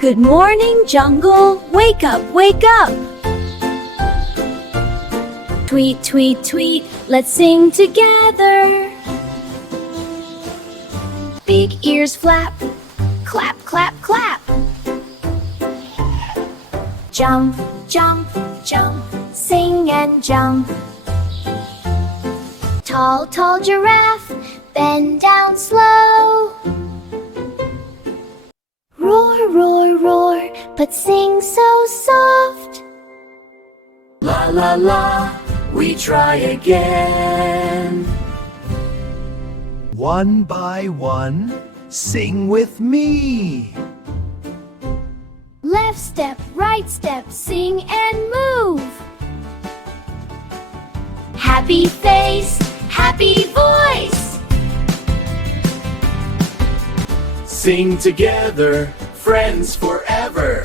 Good morning, jungle. Wake up, wake up. Tweet, tweet, tweet, let's sing together. Big ears flap, clap, clap, clap. Jump, jump, jump, sing and jump. Tall, tall giraffe, bend down slow. Roar, roar, roar, but sing so soft. La la la, we try again. One by one, sing with me. Left step, right step, sing and move. Happy face, happy voice. Sing together, friends forever.